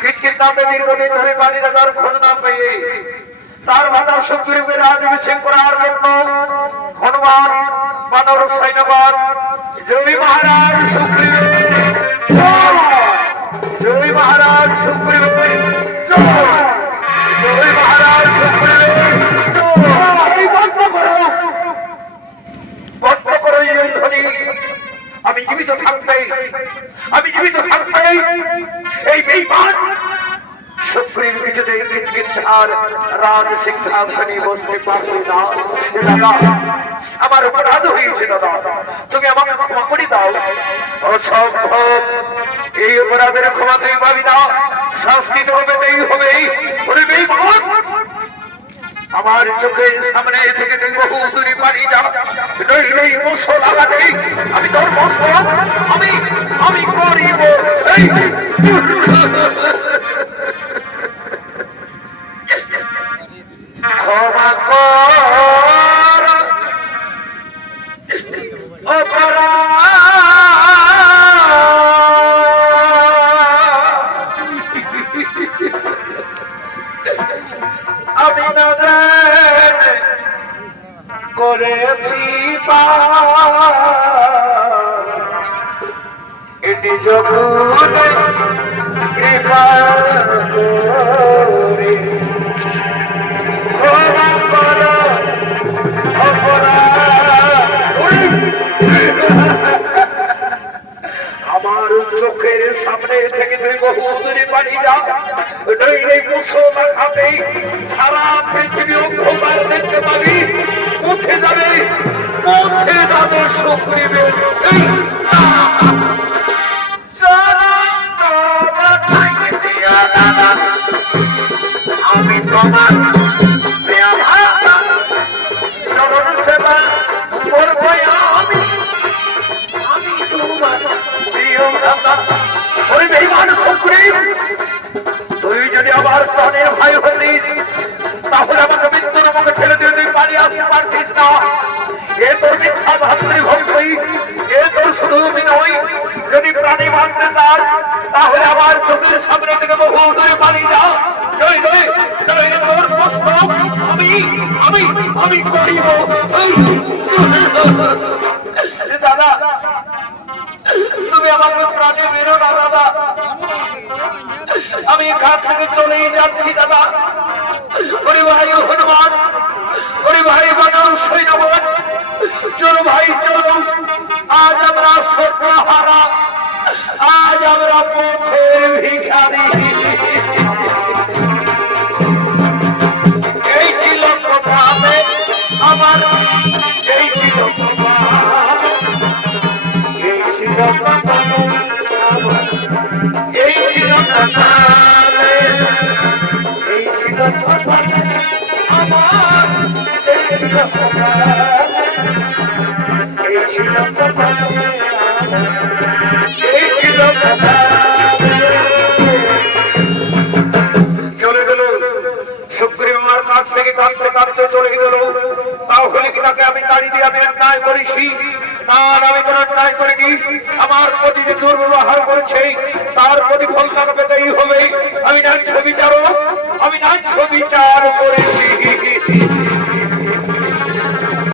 কিচকিচ নামে দীর্ঘদিন ধরে বাড়ি রাখার খোঁজ না পেয়ে তার ভাতা সুগ্রীবের আদিবাসী করার জন্য হনুমান বানর সৈন্যবান জয় মহারাজ সুগ্রীব জয় মহারাজ সুগ্রীব জয় মহারাজ সুগ্রীব বন্ধ করো এই ধ্বনি। আমি জীবিত থাকতে এই বেঈমান সুগ্রীব কিছুতেই কিচকিচার রাজ সিংহাসনে বসতে পারবে না। দাদা আমার অপরাধ হয়েছে, দাদা তুমি আমাকে ক্ষমা করে দাও। অসম্ভব, এই অপরাধের ক্ষমা তুই পাবি না, শাস্তি তো পেতেই হবে। ওরে বেঈমান, আমার চোখের সামনে থেকে তুই বহু দূরে পালিয়ে যা, নইলে মুসল লাগাতে আমি তোর বন্ধ আমি করিব। ক্ষমা কর আমি না করেছি এটি জগৎ কৃপা করে ক্ষমা করো আমার চোখের সামনে থেকে তুই বহু দূরে পালিয়ে যা, নইলে মুসল খাতে সারা পৃথিবী অন্ধকার দেখতে পাবি। উঠে যাবে সুগ্রীবের আমি তোমার চরণ সেবা করবো। আমি তোমার প্রিয় দাদা। ওই বেঈমান সুগ্রীব, তুই যদি আমার প্রাণের ভাই হতিস তাহলে আমাকে মৃত্যুর মুখে ঠেলে দিয়ে তুই পালিয়ে আসতে পারতিস না। এ তোর মিথ্যা ভাতৃভক্তি, এ তোর শুধু বিনয়। যদি প্রাণী মানতে চাস তাহলে আমার চোখের সামনে থেকে বহু দূরে পালিয়ে যা, তোর কষ্ট আমি করিব। দাদা তুমি আমাকে প্রাণে বেরো না দাদা, আমি এখান থেকে চলেই যাচ্ছি দাদা। ওরে ভাই হনুমান, ওরে ভাই বানর সৈন্যবান, চলো ভাই চলো, আজ আমরা সর্বহারা, আজ আমরা পথের ভিখারি। এই ছিল কথা আমার, এই ছিল কথা, এই ছিল কথা আমার, এই ছিল কথা, এই ছিল কথা আমার, এই ছিল কথা, এই ছিল কথা, এই ছিল কথা। চলে গেল সুগ্রীব আমার কাছ থেকে কাঁদতে কাঁদতে চলে গেল। তাহলে কি তাকে আমি দাঁড়িয়ে দিয়ে আমি অন্যায় করেছি? না, আমি কোনো অন্যায় করিনি। আমার প্রতি যে দুর্ব্যবহার করেছে তার প্রতিফল তাকে পেতেই হবে। আমি ন্যায্য বিচার করেছি।